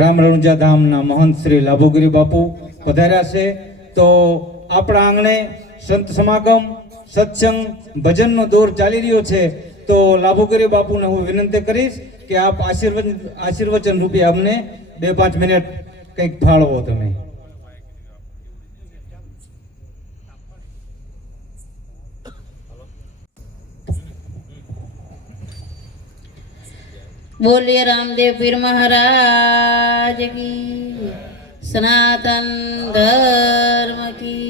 રામ રણુજા ધામના મહંત શ્રી લાભુગીરી બાપુ પધાર્યા છે. તો આપણા આંગણે સંત સમાગમ, સત્સંગ, ભજનનો દોર ચાલી રહ્યો છે. તો લાભુગીરી બાપુને હું વિનંતી કરીશ કે આપ આશીર્વચન રૂપે અમને 2-5 મિનિટ કંઈક ફાળવો તમે. बोलिए रामदेव पीर महाराज की, सनातन धर्म की,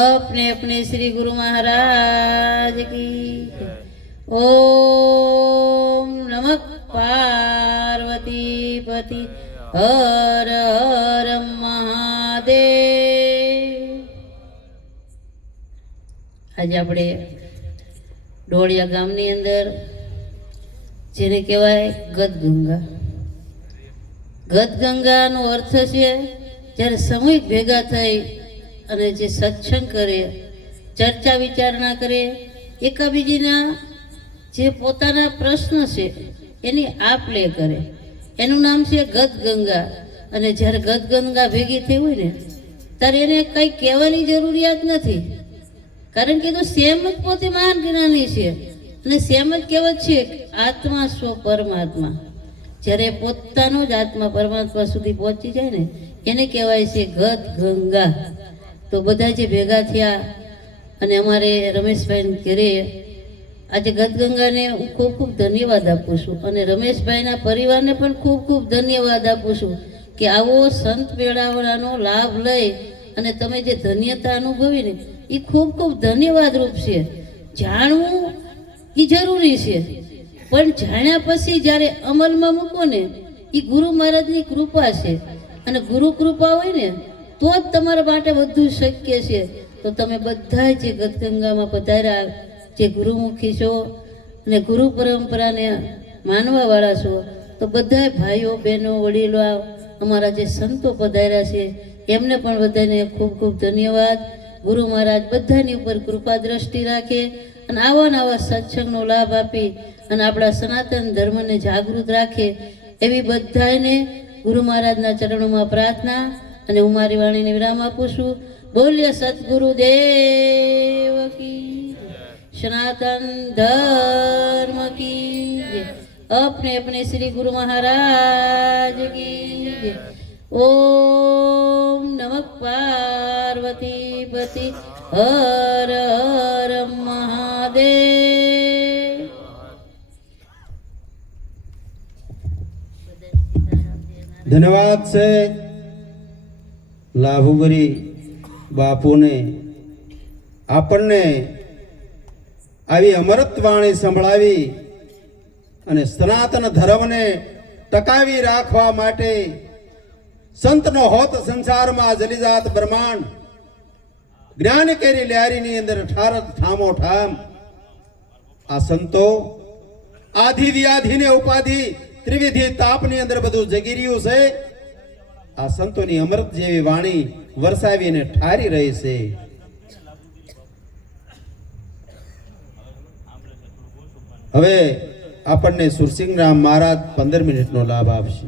अपने अपने श्री गुरु महाराज की. ओम नमः पार्वती पति हर हर महादेव. आज આપણે ઢોળિયા ગામની અંદર જેને કહેવાય ગદગંગા. ગદગંગાનો અર્થ છે જ્યારે સામૂહિક ભેગા થઈ અને જે સત્સંગ કરે, ચર્ચા વિચારણા કરે, એકાબીજીના જે પોતાના પ્રશ્ન છે એની આપ લે કરે, એનું નામ છે ગદગંગા. અને જ્યારે ગદગંગા ભેગી થઈ હોય ને ત્યારે એને કંઈ કહેવાની જરૂરિયાત નથી, કારણ કે તો સેમ જ પોતે મહાન જ્ઞાની છે. અને સેમ જ કહેવત છે આત્મા સ્વ પરમાત્મા. જ્યારે પોતાનો જ આત્મા પરમાત્મા સુધી પહોંચી જાય ને એને કહેવાય છે ગદગંગા. તો બધા જે ભેગા થયા અને અમારે રમેશભાઈને ઘરે આજે ગદગંગાને હું ખૂબ ખૂબ ધન્યવાદ આપું છું, અને રમેશભાઈના પરિવારને પણ ખૂબ ખૂબ ધન્યવાદ આપું છું કે આવો સંત મેળાવડાનો લાભ લઈ અને તમે જે ધન્યતા અનુભવી ને એ ખૂબ ખૂબ ધન્યવાદરૂપ છે. જાણવું એ જરૂરી છે, પણ જાણ્યા પછી જ્યારે અમલમાં મૂકો ને એ ગુરુ મહારાજની કૃપા છે. અને ગુરુ કૃપા હોય ને તો જ તમારા માટે બધું શક્ય છે. તો તમે બધા જે ગદગંગામાં પધાર્યા, જે ગુરુમુખી છો અને ગુરુ પરંપરાને માનવાવાળા છો, તો બધા ભાઈઓ બહેનો વડીલો અમારા જે સંતો પધાર્યા છે એમને પણ બધાને ખૂબ ખૂબ ધન્યવાદ. ગુરુ મહારાજ બધાની ઉપર કૃપા દ્રષ્ટિ રાખે અને આવા નવા સત્સંગનો લાભ આપી અને આપણા સનાતન ધર્મને જાગૃત રાખે એવી બધાને ગુરુ મહારાજના ચરણોમાં પ્રાર્થના. અને હું મારી વાણીને વિરામ આપું છું. બોલ્ય સદગુરુદેવ કી, સનાતન ધર્મ કી, अपने अपने श्री गुरु महाराज की. ओम नमः पार्वती पति हर हर महादेव. ધન્યવાદ છે લાભુગીરી બાપુને આપણને આવી અમૃત વાણી સંભળાવી અને સનાતન ધર્મને ટકાવી રાખવા માટે સંતનો હોત સંસારમાં જલીજાત બ્રહ્માંડ જ્ઞાન કેરી લ્યારીની અંદર ઠારત ઠામો ઠામ આ સંતો આધિ વ્યાધિને ઉપાધિ ત્રિવિધિ તાપની અંદર બધું જગી રહ્યું છે. આ સંતોની અમૃત જેવી વાણી વરસાવીને ઠારી રહી છે. હવે આપણને સુરસિંહરામ મહારાજ 15 મિનિટનો લાભ આપશે.